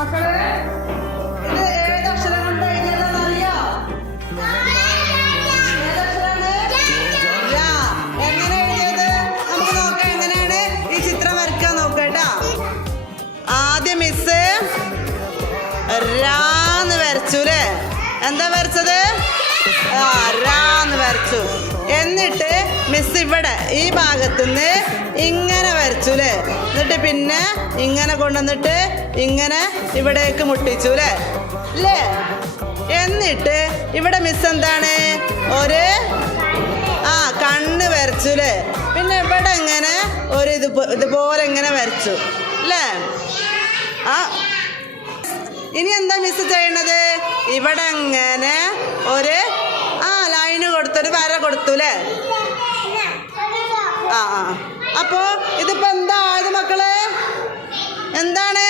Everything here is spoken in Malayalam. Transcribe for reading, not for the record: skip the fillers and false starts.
മക്കളെ ഇത് ഏത് അക്ഷരം കൊണ്ട് എഴുതിയതാണെന്ന് അറിയോ? ഏതക്ഷരാണ്? രാ. എങ്ങനെ എഴുതിയത്? നമുക്ക് നോക്കാം എങ്ങനെയാണ് ഈ ചിത്രം വരയ്ക്കാൻ നോക്കട്ടാ. ആദ്യം മിസ് രാന്ന് വരച്ചു അല്ലേ? എന്താ വരച്ചത്? രാന്ന് വരച്ചു. എന്നിട്ട് മിസ് ഇവിടെ ഈ ഭാഗത്തുനിന്ന് ഇങ്ങനെ വരച്ചു അല്ലേ? എന്നിട്ട് പിന്നെ ഇങ്ങനെ കൊണ്ടുവന്നിട്ട് ഇങ്ങനെ ഇവിടേക്ക് മുട്ടിച്ചു അല്ലേ? അല്ലേ? എന്നിട്ട് ഇവിടെ മിസ് എന്താണ് ഒരു കണ്ണ് വരച്ചു അല്ലേ? പിന്നെ ഇവിടെ ഇങ്ങനെ ഒരു ഇതുപോലെ ഇങ്ങനെ വരച്ചു അല്ലേ? ഇനി എന്താ മിസ് ചെയ്യണത്? ഇവിടെ ഇങ്ങനെ ഒരു ലൈന് കൊടുത്തൊരു വര കൊടുത്തു അല്ലേ? അപ്പോ ഇതിപ്പോ എന്താ ആയത് മക്കളെ? എന്താണ്?